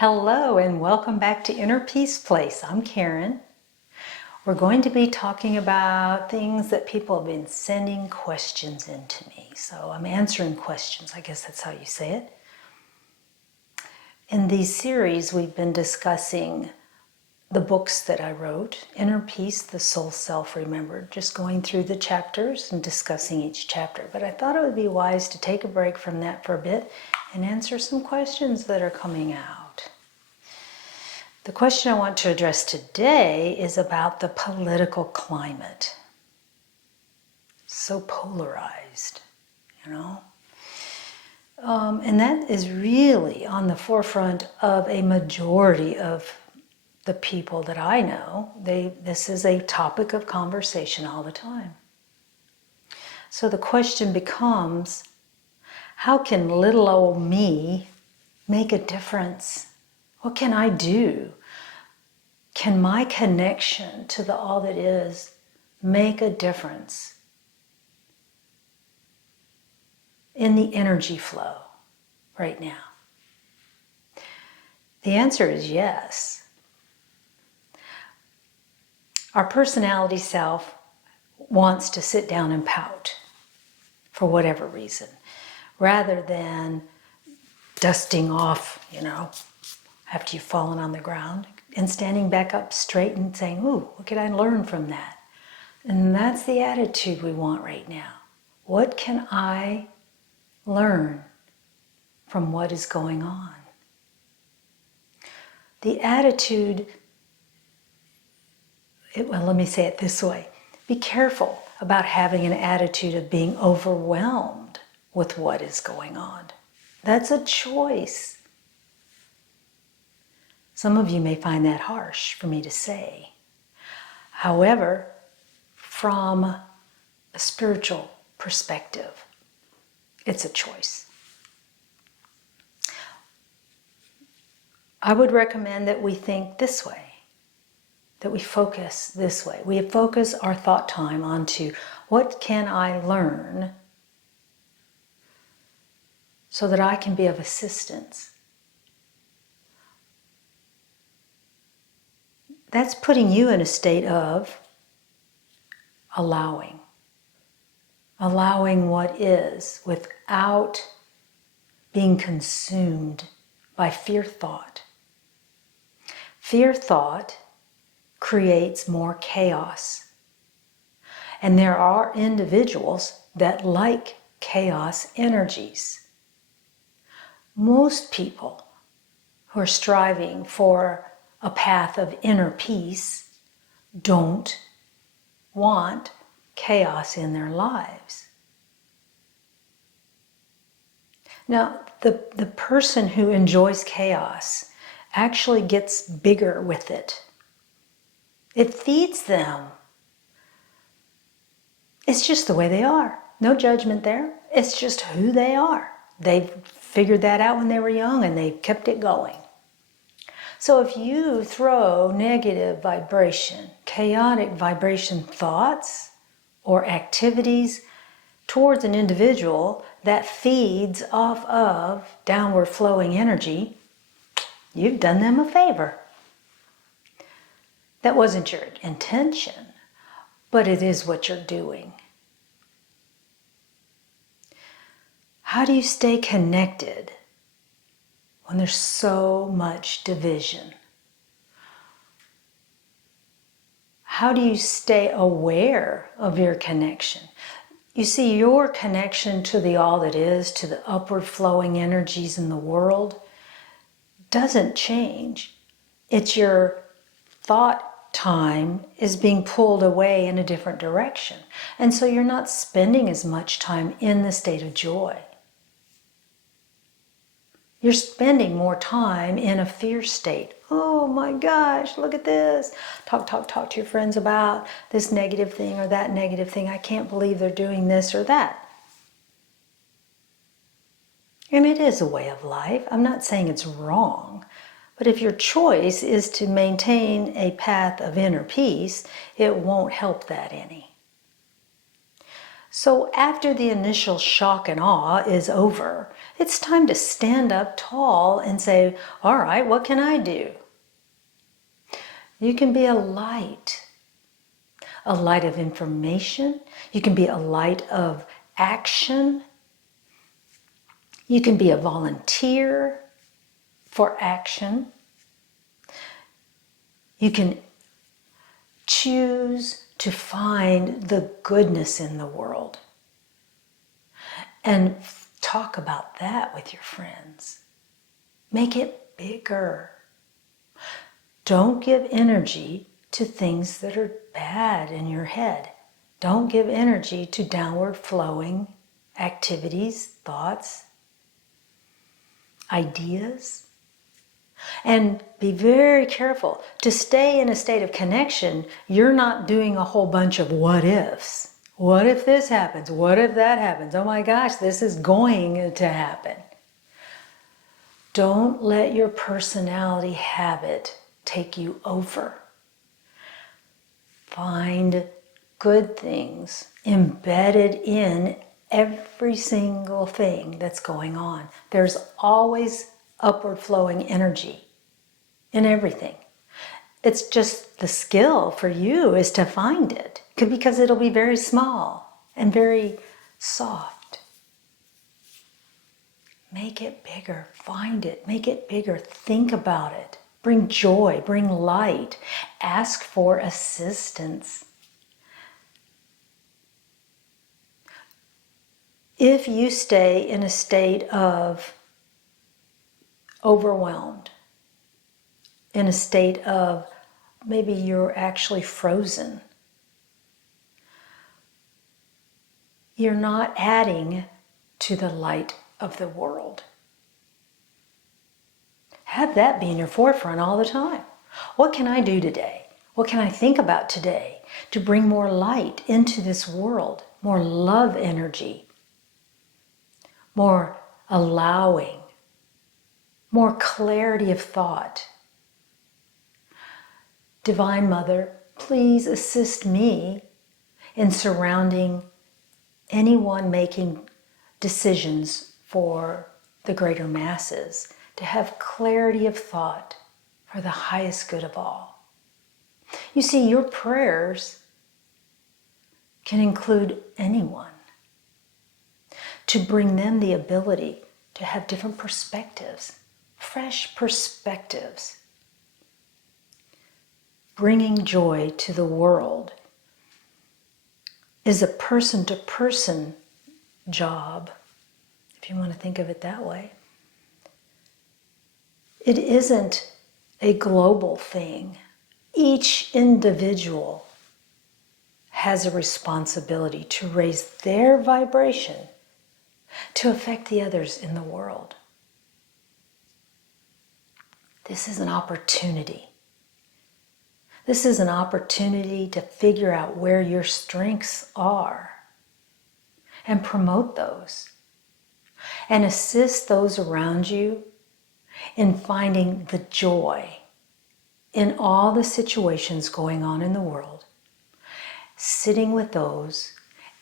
Hello and welcome back to Inner Peace Place. I'm Karen. We're going to be talking about things that people have been sending questions into me. So I'm answering questions. I guess that's how you say it. In these series, we've been discussing the books that I wrote, Inner Peace, The Soul Self Remembered, just going through the chapters and discussing each chapter. But I thought it would be wise to take a break from that for a bit and answer some questions that are coming out. The question I want to address today is about the political climate. So polarized, and that is really on the forefront of a majority of the people that I know. This is a topic of conversation all the time. So the question becomes, how can little old me make a difference? What can I do? Can my connection to the all that is make a difference in the energy flow right now? The answer is yes. Our personality self wants to sit down and pout for whatever reason, rather than dusting off, after you've fallen on the ground, and standing back up straight and saying, ooh, what could I learn from that? And that's the attitude we want right now. What can I learn from what is going on? The attitude, let me say it this way. Be careful about having an attitude of being overwhelmed with what is going on. That's a choice. Some of you may find that harsh for me to say. However, from a spiritual perspective, it's a choice. I would recommend that we think this way, that we focus this way. We focus our thought time onto what can I learn so that I can be of assistance. That's putting you in a state of allowing what is without being consumed by fear thought. Fear thought creates more chaos. And there are individuals that like chaos energies. Most people who are striving for a path of inner peace don't want chaos in their lives. Now, the person who enjoys chaos actually gets bigger with it. It feeds them. It's just the way they are. No judgment there. It's just who they are. They've figured that out when they were young and they've kept it going. So if you throw negative vibration, chaotic vibration thoughts or activities towards an individual that feeds off of downward flowing energy, you've done them a favor. That wasn't your intention, but it is what you're doing. How do you stay connected when there's so much division? How do you stay aware of your connection? You see, your connection to the all that is, to the upward flowing energies in the world, doesn't change. It's your thought time is being pulled away in a different direction. And so you're not spending as much time in the state of joy. You're spending more time in a fear state. Oh my gosh, look at this. Talk to your friends about this negative thing or that negative thing. I can't believe they're doing this or that. And it is a way of life. I'm not saying it's wrong. But if your choice is to maintain a path of inner peace, it won't help that any. So after the initial shock and awe is over, it's time to stand up tall and say, all right, what can I do? You can be a light of information. You can be a light of action. You can be a volunteer for action. You can choose to find the goodness in the world and talk about that with your friends. Make it bigger. Don't give energy to things that are bad in your head. Don't give energy to downward flowing activities, thoughts, ideas. And be very careful. To stay in a state of connection, you're not doing a whole bunch of what ifs. What if this happens? What if that happens? Oh my gosh, this is going to happen. Don't let your personality habit take you over. Find good things embedded in every single thing that's going on. There's always upward flowing energy in everything. It's just the skill for you is to find it, because it'll be very small and very soft. Make it bigger. Find it. Make it bigger. Think about it. Bring joy. Bring light. Ask for assistance. If you stay in a state of overwhelmed, in a state of maybe you're actually frozen, you're not adding to the light of the world. Have that be in your forefront all the time. What can I do today? What can I think about today to bring more light into this world, more love energy, more allowing, more clarity of thought? Divine Mother, please assist me in surrounding anyone making decisions for the greater masses to have clarity of thought for the highest good of all. You see, your prayers can include anyone, to bring them the ability to have different perspectives, fresh perspectives. Bringing joy to the world is a person-to-person job, if you want to think of it that way. It isn't a global thing. Each individual has a responsibility to raise their vibration to affect the others in the world. This is an opportunity. This is an opportunity to figure out where your strengths are and promote those, and assist those around you in finding the joy in all the situations going on in the world, sitting with those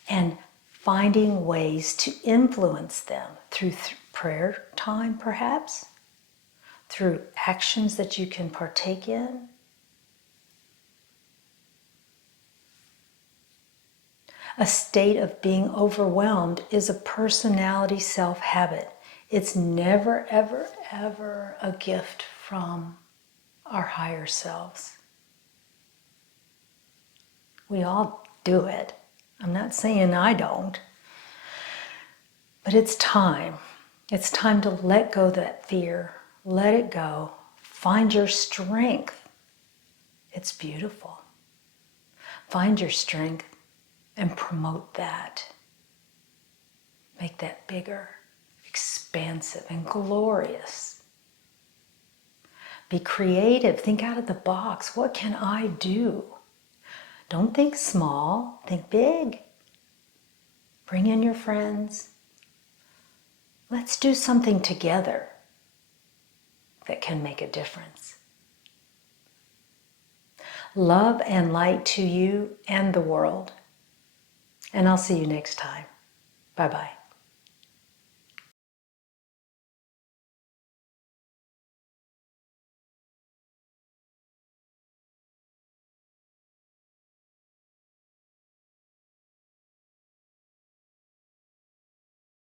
and finding ways to influence them through prayer time, perhaps, through actions that you can partake in. A state of being overwhelmed is a personality self-habit. It's never, ever, ever a gift from our higher selves. We all do it. I'm not saying I don't. But it's time. It's time to let go of that fear. Let it go. Find your strength. It's beautiful. Find your strength and promote that. Make that bigger, expansive, and glorious. Be creative. Think out of the box. What can I do? Don't think small. Think big. Bring in your friends. Let's do something together that can make a difference. Love and light to you and the world. And I'll see you next time. Bye-bye.